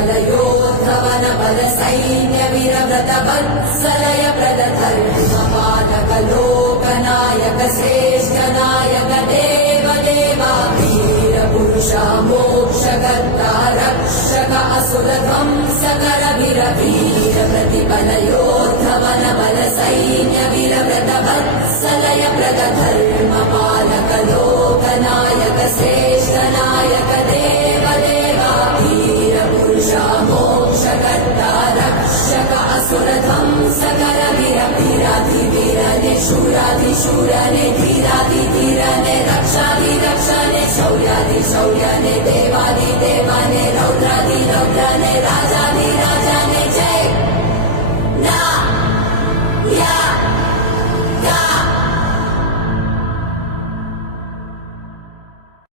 प्रतिबलयोद्धवन बल सैन्य वीरव्रत वत्सलय प्रदधर्मपालक लोकनायक श्रेष्ठ नायक देव देवा वीर पुरुषा मोक्षकर्ता रक्षक असुर ध्वंसकर वीर वीर प्रतिबलयोद्धवन बल सैन्य वीरव्रत वत्सलय प्रदधर्मपालक लोकनायक श्रेष्ठ नायक देव देवा वीर पुरुषा मोक्षकर्ता रक्षक असुर ध्वंसकर वीर वीराधिवीरने शूराधिशूरने धीराधिधीरने रक्षाधिरक्षणे शौर्याधिशौर्यने देवाधिदेवाने